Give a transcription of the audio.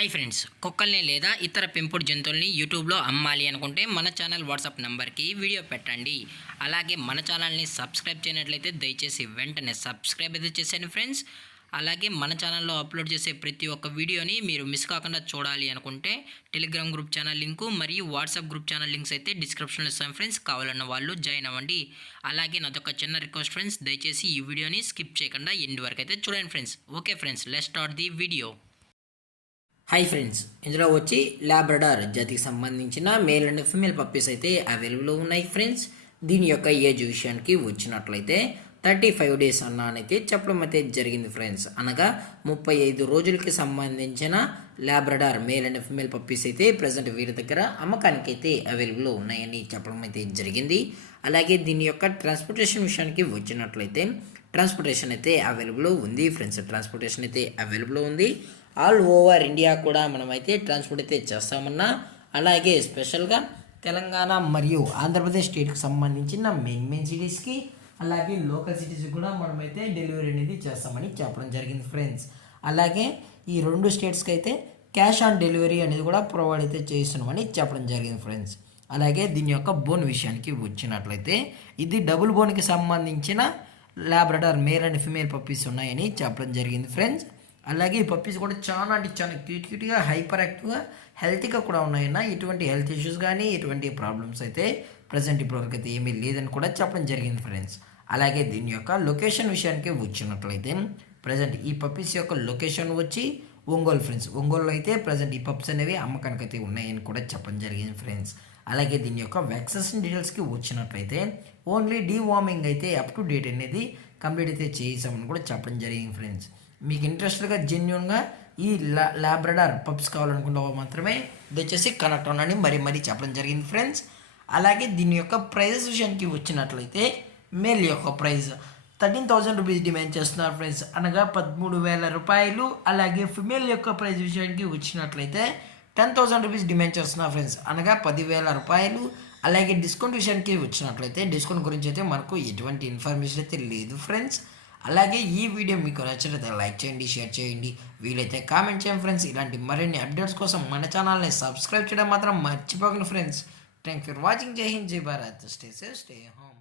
Hi friends, కుక్కల్ని లేదా ఇతర పెంపుడు జంతువుల్ని యూట్యూబ్లో అమ్మాలి అనుకుంటే మన ఛానల్ వాట్సాప్ నెంబర్కి వీడియో పెట్టండి. అలాగే మన ఛానల్ని సబ్స్క్రైబ్ చేయనట్లయితే దయచేసి వెంటనే సబ్స్క్రైబ్ అయితే చేసేయండి ఫ్రెండ్స్. అలాగే మన ఛానల్లో అప్లోడ్ చేసే ప్రతి ఒక్క వీడియోని మీరు మిస్ కాకుండా చూడాలి అనుకుంటే టెలిగ్రామ్ గ్రూప్ ఛానల్ లింకు మరియు వాట్సాప్ గ్రూప్ ఛానల్ లింక్స్ అయితే డిస్క్రిప్షన్లో ఇస్తాను ఫ్రెండ్స్. కావాలన్న వాళ్ళు జాయిన్ అవ్వండి. అలాగే నాదొక చిన్న రిక్వెస్ట్ ఫ్రెండ్స్, దయచేసి ఈ వీడియోని స్కిప్ చేయకుండా ఎండ్ వరకు అయితే చూడండి friends. Okay friends, let's start the video. Hi friends, ఇందులో వచ్చి లాబ్రడార్ జాతికి సంబంధించిన మేల్ అండ్ ఫిమేల్ పప్పీస్ అయితే అవైలబుల్ ఉన్నాయి ఫ్రెండ్స్. దీని యొక్క ఏజ్ విషయానికి వచ్చినట్లయితే 35 days అన్నానైతే చెప్పడం అయితే జరిగింది ఫ్రెండ్స్. అనగా 35 రోజులకి సంబంధించిన Labrador male and female puppies అయితే ప్రజెంట్ వీరి దగ్గర అమ్మకానికి అయితే అవైలబుల్ ఉన్నాయని చెప్పడం అయితే జరిగింది. అలాగే దీని యొక్క ట్రాన్స్పోర్టేషన్ విషయానికి వచ్చినట్లయితే ట్రాన్స్పోర్టేషన్ అయితే అవైలబుల్ ఉంది ఫ్రెండ్స్. ట్రాన్స్పోర్టేషన్ అయితే అవైలబుల్ ఉంది. ఆల్ ఓవర్ ఇండియా కూడా మనమైతే ట్రాన్స్పోర్ట్ అయితే చేస్తామన్నా, అలాగే స్పెషల్గా తెలంగాణ మరియు ఆంధ్రప్రదేశ్ స్టేట్కి సంబంధించిన మెయిన్ సిటీస్కి అలాగే లోకల్ సిటీస్కి కూడా మనమైతే డెలివరీ అనేది చేస్తామని చెప్పడం జరిగింది ఫ్రెండ్స్. అలాగే ఈ 2 స్టేట్స్కి అయితే క్యాష్ ఆన్ డెలివరీ అనేది కూడా ప్రొవైడ్ అయితే చేస్తున్నామని చెప్పడం జరిగింది ఫ్రెండ్స్. అలాగే దీని యొక్క బోన్ విషయానికి వచ్చినట్లయితే ఇది డబుల్ బోన్కి సంబంధించిన Labrador male and female puppies ఉన్నాయని చెప్పడం జరిగింది ఫ్రెండ్స్. అలాగే ఈ పప్పీస్ కూడా చాలా అంటే చాలా క్యూట్గా హైపర్ యాక్టివ్గా హెల్తీగా కూడా ఉన్నాయన్న. ఎటువంటి హెల్త్ ఇష్యూస్ కానీ ఎటువంటి ప్రాబ్లమ్స్ అయితే ప్రజెంట్ ఇప్పటివరకు అయితే ఏమీ లేదని కూడా చెప్పడం జరిగింది ఫ్రెండ్స్. అలాగే దీని యొక్క లొకేషన్ విషయానికి వచ్చినట్లయితే ప్రజెంట్ ఈ పప్పీస్ యొక్క లొకేషన్ వచ్చి ఒంగోలు ఫ్రెండ్స్. ఒంగోలులో అయితే ప్రజెంట్ ఈ పప్స్ అనేవి అమ్మకానికి అయితే ఉన్నాయని కూడా చెప్పడం జరిగింది ఫ్రెండ్స్. అలాగే దీని యొక్క వ్యాక్సినేషన్ డీటెయిల్స్కి వచ్చినట్లయితే ఓన్లీ డీవార్మింగ్ అయితే అప్ టు డేట్ అనేది కంప్లీట్ అయితే చేసామని కూడా చెప్పడం జరిగింది ఫ్రెండ్స్. మీకు ఇంట్రెస్ట్గా జెన్యున్గా ఈ లాబ్రడార్ పప్స్ కావాలనుకుంటే మాత్రమే దయచేసి కనెక్ట్ అవ్వండి మరీ చెప్పడం జరిగింది ఫ్రెండ్స్. అలాగే దీని యొక్క ప్రైజెస్ విషయానికి వచ్చినట్లయితే మేల్ యొక్క ప్రైస్ 13,000 రూపీస్ డిమాండ్ చేస్తున్నారు ఫ్రెండ్స్, అనగా 13,000 రూపాయలు. అలాగే ఫిమేల్ యొక్క ప్రైస్ విషయానికి వచ్చినట్లయితే 10,000 రూపీస్ డిమాండ్ చేస్తున్నారు ఫ్రెండ్స్, అనగా 10,000 రూపాయలు. అలాగే డిస్కౌంట్ విషయానికి వచ్చినట్లయితే డిస్కౌంట్ గురించి అయితే మనకు ఎటువంటి ఇన్ఫర్మేషన్ అయితే లేదు ఫ్రెండ్స్. అలాగే ఈ వీడియో మీకు నచ్చినట్లయితే లైక్ చేయండి, షేర్ చేయండి, వీలైతే కామెంట్ చేయండి ఫ్రెండ్స్. ఇలాంటి మరిన్ని అప్డేట్స్ కోసం మన ఛానల్ని సబ్స్క్రైబ్ చేయడం మాత్రం మర్చిపోకండి ఫ్రెండ్స్. Thank for watching. జై హింద్, జై Bharat. Stay safe, stay home.